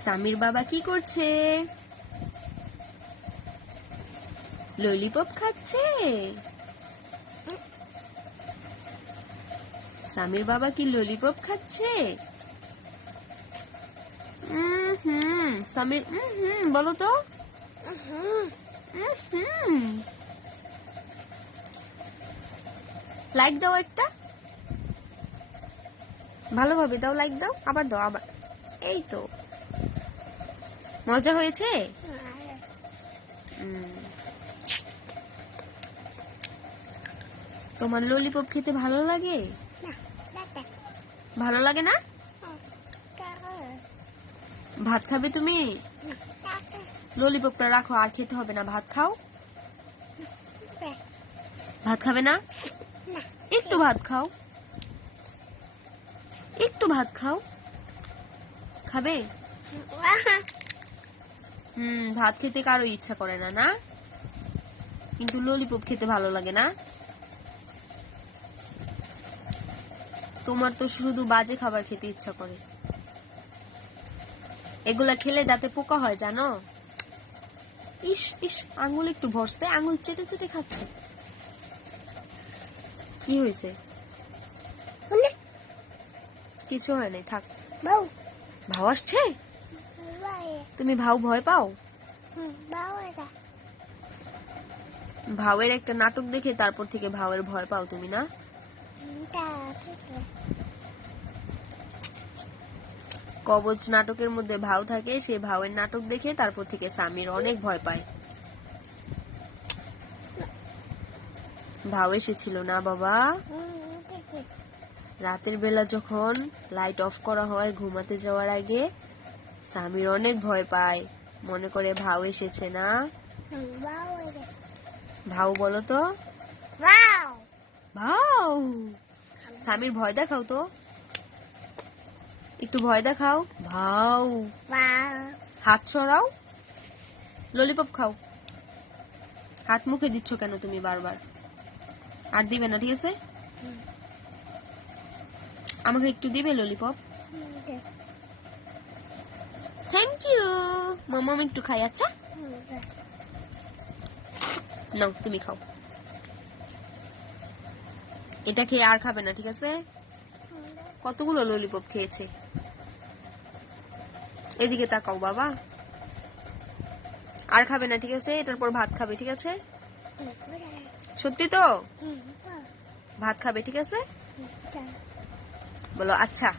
সামির বাবা কি করছে? ললিপপ খাচ্ছে। সামির বাবা কি ললিপপ খাচ্ছে? সামির বলো তো। লাইক দাও একটা, ভালোভাবে দাও, লাইক দাও, আবার দাও, আবার। এই তো, মজা হয়েছে। তোমার ললিপপ খেতে ভালো লাগে? ভালো লাগে না? ভাত খাবে তুমি? ললিপপটা রাখো, আর খেতে হবে না, ভাত খাও। ভাত খাবে না? একটু ভাত খাও, একটু ভাত খাও। খাবে? ভাত খেতে কারো ইচ্ছা করে না, না? কিন্তু ললিপপ খেতে ভালো লাগে না? তোমার তো শুধু বাজে খাবার খেতে ইচ্ছা করে। এগুলা খেলে দাঁতে পোকা হয়, জানো? ইস ইস, আঙুল একটু ভরছে, আঙুল চেটে চেটে খাচ্ছে। কি হয়েছে? কিছু হয় নাই, থাক। ভাও আসছে? তুমি ভাও ভয় পাও? ভাওয়ের একটা নাটক দেখে তারপর থেকে ভাওয়ের ভয় পাও তুমি, না? কবচ নাটকের মধ্যে ভাও থাকে, সেই ভাওয়ের নাটক দেখে তারপর থেকে সামির অনেক ভয় পায়। ভাও এসেছিল না বাবা? রাতের বেলা যখন লাইট অফ করা হয় ঘুমাতে যাওয়ার আগে, সামির অনেক ভয় পায়, মনে করে ভাও এসেছে না। ভাও বলো তো। ভাও। সামির ভয় দেখাও তো, একটু ভয় দেখাও। ভাও। হাত সরাও, ললিপপ খাও। হাত মুখে দিচ্ছ কেন তুমি বারবার? আর দিবে না, ঠিক আছে? আমাকে একটু দিবে ললিপপ? Thank you. মাম্মা একটু খাই। আচ্ছা নাও, তুমি খাও। এটা খেয়ে আর খাবে না, ঠিক আছে? কতগুলো ললিপপ খেয়েছে। এদিকে তাকাও বাবা, আর খাবে না, ঠিক আছে? এটার পর ভাত খাবে, ঠিক আছে? সত্যি তো? ভাত খাবে, ঠিক আছে? বলো আচ্ছা।